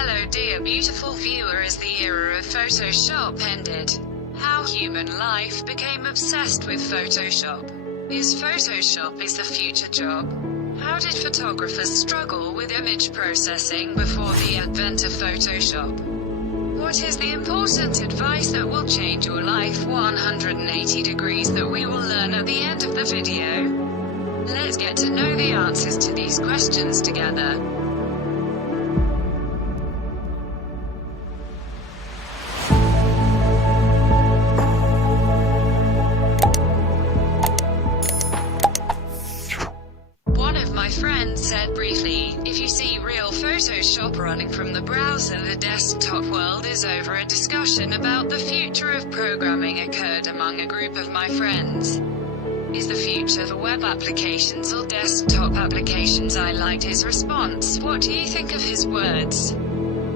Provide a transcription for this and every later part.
Hello dear beautiful viewer, as the era of Photoshop ended, how human life became obsessed with Photoshop. Is the future job? How did photographers struggle with image processing before the advent of Photoshop? What is the important advice that will change your life 180 degrees that we will learn at the end of the video? Let's get to know the answers to these questions together. One of my friends said briefly, if you see real Photoshop running from the browser, the desktop world is over. A discussion about the future of programming occurred among a group of my friends. Is the future for web applications or desktop applications? I liked his response. What do you think of his words?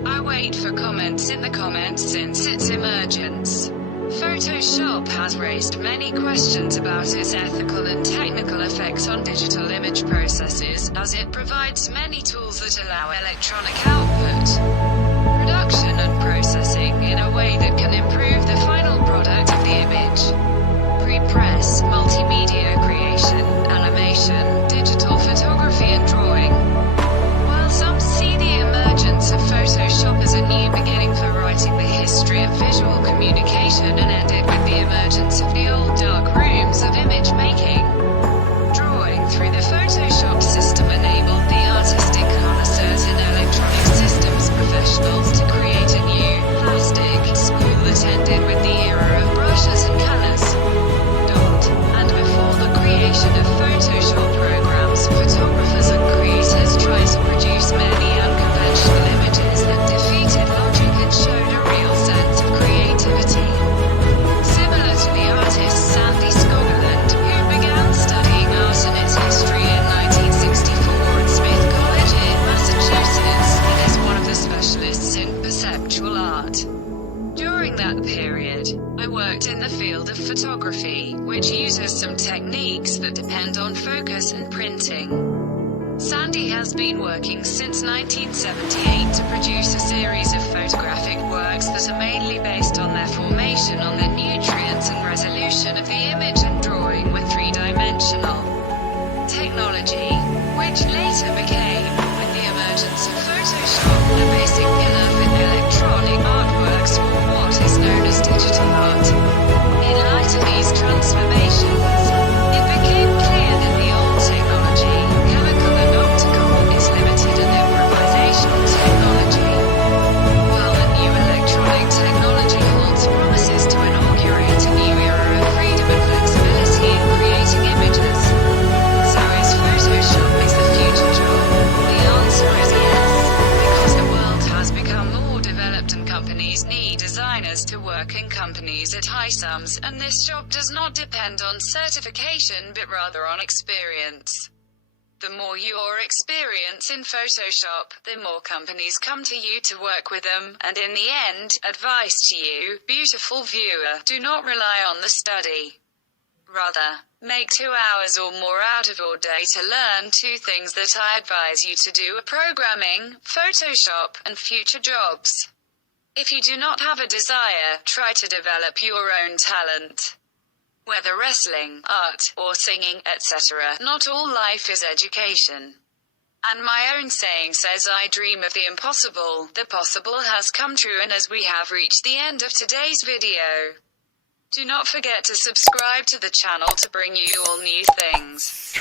I wait for comments in the comments since its emergence. Photoshop has raised many questions about its ethical and technical effects on digital image processes, as it provides many tools that allow electronic output, production and processing in a way that can improve the final product of the image. Pre-press, multimedia creation, animation, digital photography and drawing. While some see the emergence of Photoshop as a new beginning for writing the history of visual communication, and ended with the emergence of the old dark rooms of image making. Drawing through the Photoshop system enabled the artistic connoisseurs in electronic systems professionals to create a new, plastic, school that ended with the era of brushes and colors. And before the creation of Photoshop programs, photographers and creators tried to produce many unconventional images that defeated logic and showed a real sense of creativity. Similar to the artist Sandy Skogeland, who began studying art and its history in 1964 at Smith College in Massachusetts, and is one of the specialists in perceptual art. During that period, I worked in the field of photography, which uses some techniques that depend on focus and printing. Sandy has been working since 1978 to produce a series of photographic works that are mainly based on their formation on the nutrients and resolution of the image and drawing with three-dimensional technology, which later became, with the emergence of Photoshop, a basic pillar for electronic artworks, or what is known as digital art. In light of these transformations, it became clear that the old technology, chemical and optical, is limited and improvisational technology, while the new electronic technology holds promises to inaugurate a new era of freedom and flexibility in creating images. So is Photoshop the future job? The answer is yes, because the world has become more developed and companies need designers to work in companies at high sums, and this job does not depend on certification but rather on experience. The more your experience in Photoshop, the more companies come to you to work with them, and in the end, advice to you, beautiful viewer, do not rely on the study. Rather, make 2 hours or more out of your day to learn 2 things that I advise you to do: programming, Photoshop, and future jobs. If you do not have a desire, try to develop your own talent. Whether wrestling, art, or singing, etc., not all life is education. And my own saying says, I dream of the impossible, the possible has come true. And as we have reached the end of today's video, do not forget to subscribe to the channel to bring you all new things.